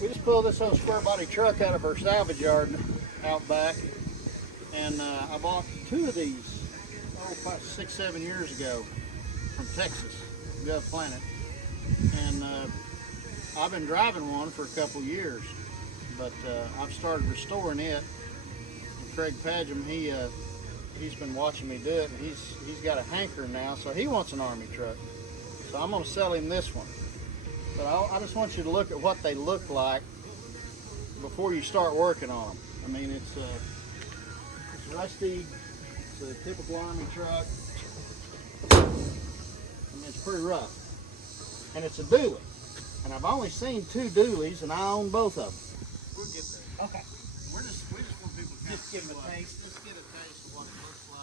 We just pulled this old square body truck out of our salvage yard out back, and I bought two of these, about 6-7 years ago from Texas, Gov Planet, and I've been driving one for a couple years, but I've started restoring it. And Craig Padgham, he's been watching me do it, and he's got a hankering now, so he wants an Army truck. So I'm going to sell him this one. But I just want you to look at what they look like before you start working on them. I mean, it's rusty. It's a typical Army truck. I mean, it's pretty rough. And it's a dually. And I've only seen two dualies, and I own both of them. We'll get there. Okay. We just want people to Just give them a taste. Let's get a taste of what it looks like.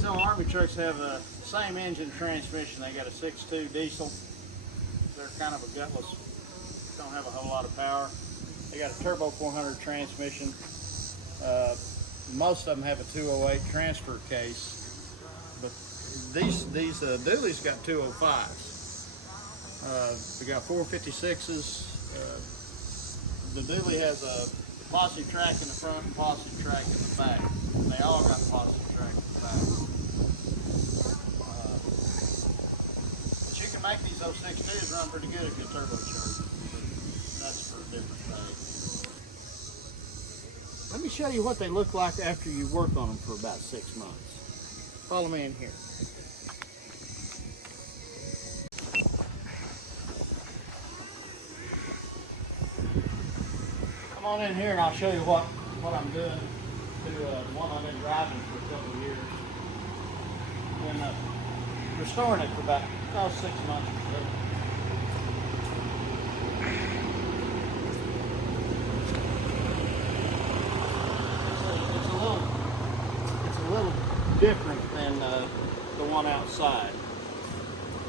So Army trucks have the same engine transmission. They got a 6.2 diesel. They're kind of a gutless, don't have a whole lot of power. They got a turbo 400 transmission. Most of them have a 208 transfer case, but these dualies got 205s. We got 456s. The dually has a posse track in the front and posse track in the back. And they all got posse track in the back. But you can make these 062s run pretty good if you turbocharge. That's for a different day. Let me show you what they look like after you work on them for about 6 months. Follow me in here. Come on in here and I'll show you what I'm doing to the one I've been driving for a couple of years. Been restoring it for about 6 months or so. It's a little different than the one outside.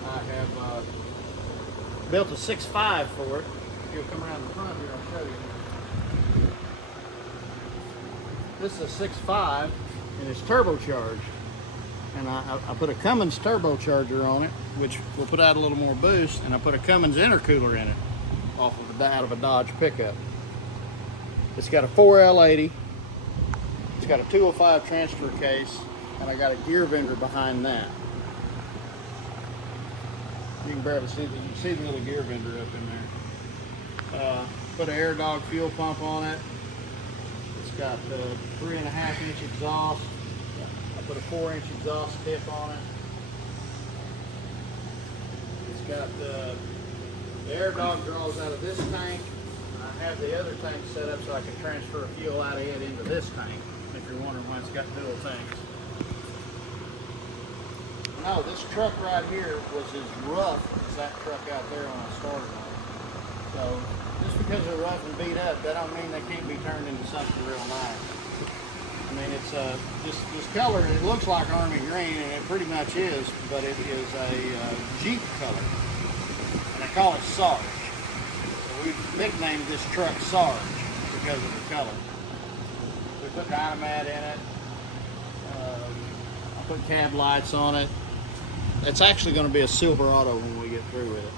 I have built a 6.5 for it. If you'll come around the front here, I'll show you. This is a 6.5 and it's turbocharged. And I put a Cummins turbocharger on it, which will put out a little more boost, and I put a Cummins intercooler in it out of a Dodge pickup. It's got a 4L80. It's got a 205 transfer case, and I got a gear vendor behind that. You can barely see the little gear vendor up in there. Put an Air Dog fuel pump on it. It's got 3.5-inch exhaust. I put a 4-inch exhaust tip on it. It's got the Air Dog draws out of this tank. I have the other tank set up so I can transfer fuel out of it into this tank, if you're wondering why it's got dual tanks. No, this truck right here was as rough as that truck out there when I started on it. So just because they're rough and beat up, that don't mean they can't be turned into something real nice. I mean, it's this color, it looks like army green, and it pretty much is, but it is a Jeep color, and they call it Sarge. So we've nicknamed this truck Sarge because of the color. We put Dynamat in it. I put cab lights on it. It's actually going to be a Silverado when we get through with it.